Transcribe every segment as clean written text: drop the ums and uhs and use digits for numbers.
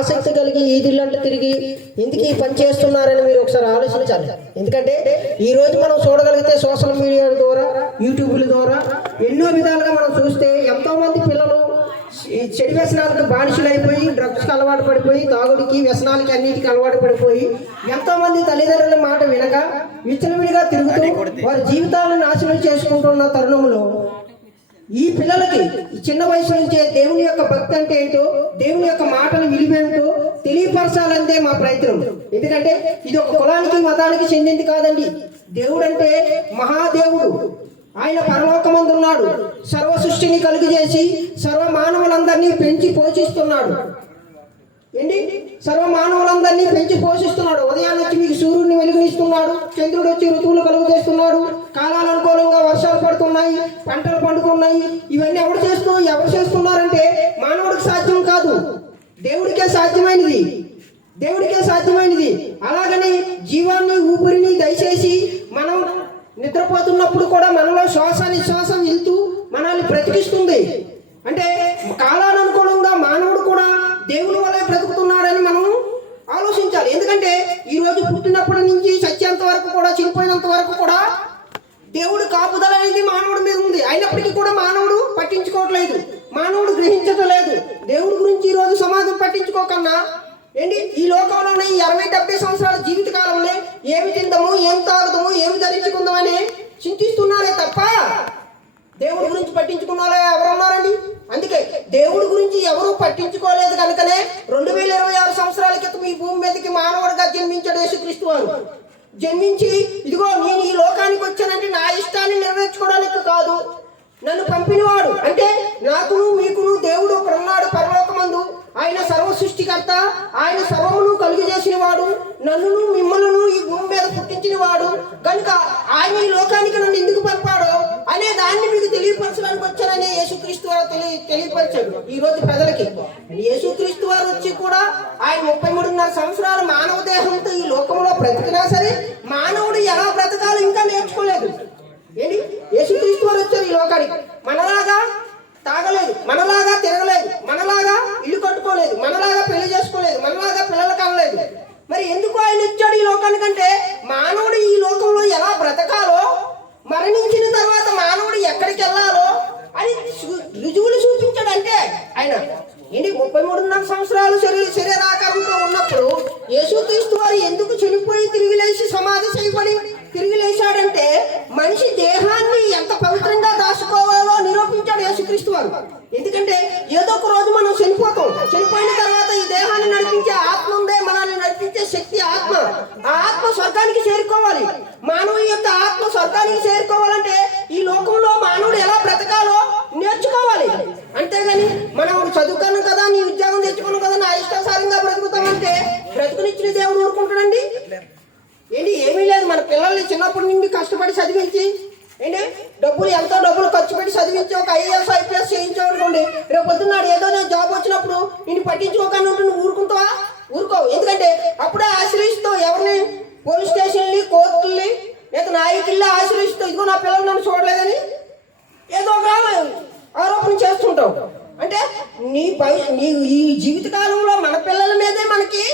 ఆసక్తి కలిగి ఈదిళ్ళంట తిరిగి ఎందుకు ఈ పని చేస్తున్నారని మీరు ఒకసారి ఆలోచించాలి. ఎందుకంటే ఈరోజు మనం చూడగలిగితే సోషల్ మీడియా ద్వారా, యూట్యూబ్ల ద్వారా ఎన్నో విధాలుగా మనం చూస్తే ఎంతోమంది పిల్లలు ఈ చెడు వ్యసనాలకు బానిసలైపోయి, డ్రగ్స్కి అలవాటు పడిపోయి, తాగుడికి, వ్యసనాలకి అన్నిటికీ అలవాటు పడిపోయి ఎంతోమంది తల్లిదండ్రుల మాట వినక విచ్చలవిడిగా తిరుగుతూ వారి జీవితాలను నాశనం చేసుకుంటున్న తరుణంలో ఈ పిల్లలకి చిన్న వయసు నుంచే దేవుని యొక్క భక్తి అంటే ఏంటో, దేవుని యొక్క మాటల విలువేంటో తెలియపరచాలంటే మా ప్రయత్నం. ఎందుకంటే ఇది ఒక కులానికి మతానికి చెందింది కాదండి. దేవుడు అంటే మహాదేవుడు. ఆయన పరలోకమందున్నాడు. సర్వ సృష్టిని కలుగజేసి సర్వ మానవులందరినీ పెంచి పోషిస్తున్నాడు. ఏంటి? సర్వ మానవులందరినీ పెంచి పోషిస్తున్నాడు. ఉదయాన్ని వచ్చి మీకు సూర్యుడిని వెలుగునిస్తున్నాడు, చంద్రుడు వచ్చి ఋతువులు కలుగు చేస్తున్నాడు, కాలాల అనుకూలంగా వర్షాలు పడుతున్నాయి, పంటలు పండుతున్నాయి. ఇవన్నీ ఎవరు చేస్తున్నారంటే మానవుడికి సాధ్యం కాదు, దేవుడికే సాధ్యమైనది. దేవుడికే సాధ్యమైనది. అలాగని జీవాన్ని, ఊపిరిని దయచేసి మనం నిద్రపోతున్నప్పుడు కూడా మనలో శ్వాస నిశ్వాసం వెళ్తూ మనల్ని బ్రతికిస్తుంది. అంటే కాలానుకూలంగా మానవుడు కూడా దేవుని వల్లే బ్రతుకుతున్నాడని మనం ఆలోచించాలి. ఎందుకంటే ఈరోజు పుట్టినప్పటి నుంచి చచ్చేంత వరకు కూడా, చనిపోయినంత వరకు కూడా దేవుడు కాపుదల అనేది మానవుడి మీద ఉంది. అయినప్పటికీ కూడా మానవుడు పట్టించుకోవట్లేదు, మానవుడు గ్రహించటం లేదు. దేవుడి గురించి ఈరోజు సమాజం పట్టించుకోకన్నా ఏంటి ఈ లోకంలోనే ఈ 60-70 సంవత్సరాల జీవిత కాలంలో ఏమి తిందాము, ఏం తాగుదాము, ఏమి ధరించుకుందామని చింతిస్తున్నారే తప్ప దేవుడి గురించి పట్టించుకున్న వాళ్ళు ఎవరున్నారండి? అందుకే దేవుడి గురించి ఎవరు పట్టించుకోలేదు కనుకనే 2026 సంవత్సరాల క్రితం ఈ భూమి మీదకి మానవుడిగా జన్మించాడు యేసుక్రీస్తు వారు. జన్మించి ఇదిగో నేను ఈ లోకానికి వచ్చానంటే నా ఇష్టాన్ని నెరవేర్చుకోవడానికి కాదు, నన్ను పంపినవాడు అంటే నాకును మీకును దేవుడు ఒకడు ఉన్నాడు పరలోకమందు. ఆయన సర్వ సృష్టికర్త, ఆయన సర్వమును కలుగు చేసిన వాడు, నన్నును మిమ్మల్ని ఈ భూమి మీద పుట్టించిన వాడు కనుక ఆయన ఈ లోకానికి నన్ను ఎందుకు పంపాడో అనే దాన్ని మీకు తెలియపరచడానికి వచ్చానని యేసుక్రీస్తు వారు తెలియపరిచాడు ఈ రోజు ప్రజలకి. యేసుక్రీస్తు వారు వచ్చి కూడా ఆయన 33.5 సంవత్సరాల మానవ దేహంతో ఈ లోకంలో బ్రతికినా సరే మానవుడు ఎలా బ్రతకాలో ఇంకా నేర్చుకోలేదు. ఏంటి? యేసుక్రీస్తు వారు వచ్చారు ఈ లోకానికి. మనలాగా తాగలేదు, మనలాగా తిరగలేదు, మనలాగా ఇల్లు కట్టుకోలేదు, మనలాగా పెళ్లి చేసుకోలేదు, మనలాగా పిల్లలు కనలేదు. మరి ఎందుకు ఆయన ఇచ్చాడు ఈ లోకానికంటే మానవుడు ఈ లోకంలో ఎలా బ్రతకాలో, మరణించిన తర్వాత మానవుడు ఎక్కడికి వెళ్ళాలో అని రుజువులు చూపించాడు. అంటే ఆయన ఏంటి 33.5 సంవత్సరాలు శరీరాకారంతో ఉన్నప్పుడు యేసుక్రీస్తు వారు ఎందుకు చనిపోయి తిరిగి లేచి సమాధి చేయబడి తిరిగి లేచాడంటే మనిషి దేహాన్ని ఎంత పవిత్రంగా దాచుకోవాలో నిరూపించాడు యేసుక్రీస్తు వారు. ఎందుకంటే ఏదో ఒక రోజు మనం చనిపోతాం. చనిపోయిన తర్వాత ఈ దేహాన్ని నడిపించే ఆత్మ ఉందే, మనల్ని నడిపించే శక్తి ఆత్మ. ఆ ఆత్మ స్వర్గానికి చేరుకోవాలి. మానవుని యొక్క ఆత్మ స్వర్గానికి చేరుకోవాలంటే ఈ లోకంలో మానవుడు ఎలా బ్రతకాలో నేర్చుకోవాలి. అంతేగాని మనం చదువుతాను కదా, నీ ఉద్యోగం తెచ్చుకున్నాను కదా, నా ఇష్టాసారంగా బ్రతుకుతామంటే బ్రతుకునిచ్చిన దేవుడు ఊరుకుంటాడండి? ఏంటి? ఏమీ లేదు. మన పిల్లల్ని చిన్నప్పటి నుండి కష్టపడి చదివించి ఏంటి ఎంతో డబ్బులు ఖర్చు పెట్టి చదివించి ఒక IAS IPS చేయించామనుకోండి, రేపు పొద్దున్నాడు ఏదో జాబ్ వచ్చినప్పుడు నేను పట్టించుకోకుండా ఉంటే నువ్వు ఊరుకుంటావా? ఊరుకోవు. ఎందుకంటే అప్పుడే ఆశ్రయిస్తావు ఎవరిని? పోలీస్ స్టేషన్ని, కోర్టుల్ని, లేదా నాయకుల్ని ఆశ్రయిస్తావు. ఇదిగో నా పిల్లలు నన్ను చూడలేదని ఏదో ఒక ఆరోపణ చేస్తుంటావు. అంటే నీ ఈ జీవితకాలంలో మన పిల్లల మీదే మనకి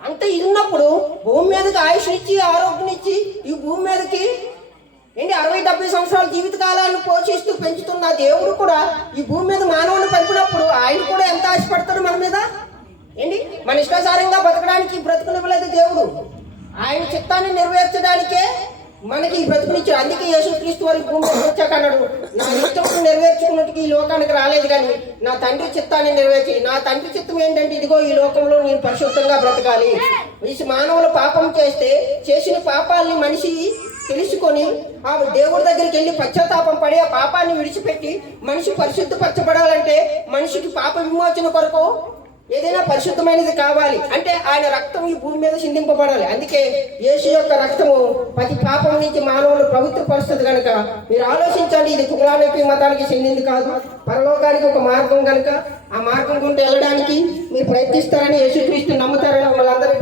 అంత ఇది ఉన్నప్పుడు భూమి మీదకి ఆయుష్నిచ్చి, ఆరోగ్యనిచ్చి ఈ భూమి మీదకి ఏంటి 60-70 సంవత్సరాల జీవితకాలాన్ని పోషిస్తూ పెంచుతున్న దేవుడు కూడా ఈ భూమి మీద మానవుని పంపినప్పుడు ఆయన కూడా ఎంత ఆశపడతాడు మన మీద? ఏంటి? మన ఇష్టాసారంగా బతకడానికి బ్రతుకునివ్వలేదు దేవుడు. ఆయన చిత్తాన్ని నెరవేర్చడానికే మనకి ఈ బ్రతుకునిచ్చాడు. అందుకే యేసుక్రీస్తు వారి భూమి మీద వచ్చాక అన్నాడు, నా ఇష్టం నెరవేర్చుకున్నట్టుగా ఈ లోకానికి రాలేదు కానీ నా తండ్రి చిత్తాన్ని నెరవేర్చి. నా తండ్రి చిత్తం ఏంటంటే ఇదిగో ఈ లోకంలో నేను పరిశుద్ధంగా బ్రతకాలి. ఈ మానవులు పాపం చేస్తే చేసిన పాపాలని మనిషి తెలుసుకొని ఆ దేవుడి దగ్గరికి వెళ్ళి పశ్చాత్తాపం పడి ఆ పాపాన్ని విడిచిపెట్టి మనిషి పరిశుద్ధపరచబడాలంటే మనిషికి పాప విమోచన కొరకు ఏదైనా పరిశుద్ధమైనది కావాలి అంటే ఆయన రక్తం ఈ భూమి మీద చిందింపబడాలి. అందుకే యేసు యొక్క రక్తము ప్రతి పాపం నుంచి మానవులు పవిత్రపరుస్తుంది కనుక మీరు ఆలోచించండి. ఇది కులానికి మతానికి చెందింది కాదు, పరలోకానికి ఒక మార్గం కనుక ఆ మార్గం గుండా వెళ్ళడానికి మీరు ప్రయత్నిస్తారని, యేసుక్రీస్తు నమ్ముతారని మనందరి